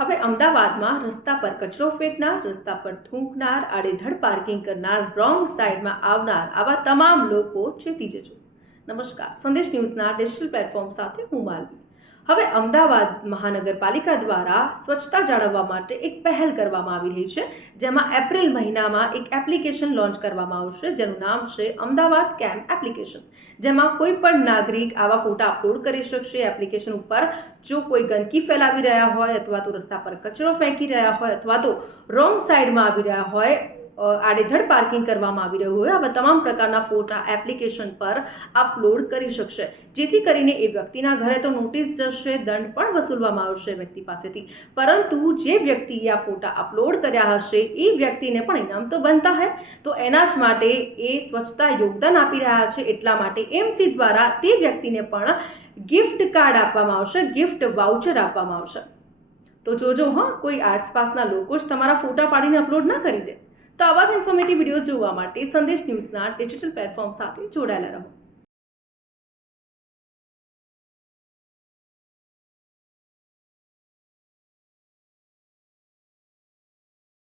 હવે અમદાવાદમાં રસ્તા પર કચરો ફેંકનાર, રસ્તા પર થૂંકનાર, આડેધડ પાર્કિંગ કરનાર, રોંગ સાઈડમાં આવનાર આવા તમામ લોકો ચેતી જજો. નમસ્કાર, સંદેશ ન્યૂઝના ડિજિટલ પ્લેટફોર્મ સાથે હું માલવી. હવે અમદાવાદ મહાનગરપાલિકા દ્વારા સ્વચ્છતા જાળવવા માટે એક પહેલ કરવામાં આવી રહી છે, જેમાં એપ્રિલ મહિનામાં એક એપ્લિકેશન લોન્ચ કરવામાં આવશે, જેનું નામ છે અમદાવાદ કેમ એપ્લિકેશન, જેમાં કોઈ પણ નાગરિક આવા ફોટા અપલોડ કરી શકશે. એપ્લિકેશન ઉપર જો કોઈ ગંદકી ફેલાવી રહ્યા હોય, અથવા તો રસ્તા પર કચરો ફેંકી રહ્યા હોય, અથવા તો રોંગ સાઈડમાં આવી રહ્યા હોય, આડેધડ પાર્કિંગ કરવામાં આવી રહ્યું હોય, આવા તમામ પ્રકારના ફોટા એપ્લિકેશન પર અપલોડ કરી શકશે, જેથી કરીને એ વ્યક્તિના ઘરે તો નોટિસ જશે, દંડ પણ વસૂલવામાં આવશે વ્યક્તિ પાસેથી, પરંતુ જે વ્યક્તિએ આ ફોટા અપલોડ કર્યા હશે એ વ્યક્તિને પણ ઇનામ તો બનતા હે. તો એના જ માટે એ સ્વચ્છતા યોગદાન આપી રહ્યા છે, એટલા માટે એમસી દ્વારા તે વ્યક્તિને પણ ગિફ્ટ કાર્ડ આપવામાં આવશે, ગિફ્ટ વાઉચર આપવામાં આવશે. તો જોજો હા, કોઈ આસપાસના લોકો જ તમારા ફોટા પાડીને અપલોડ ના કરી દે. તો આવા જ ઇન્ફોર્મેટિવ વિડીયોઝ જોવા માટે સંદેશ ન્યૂઝના ડિજિટલ પ્લેટફોર્મ સાથે જોડાયેલા રહો.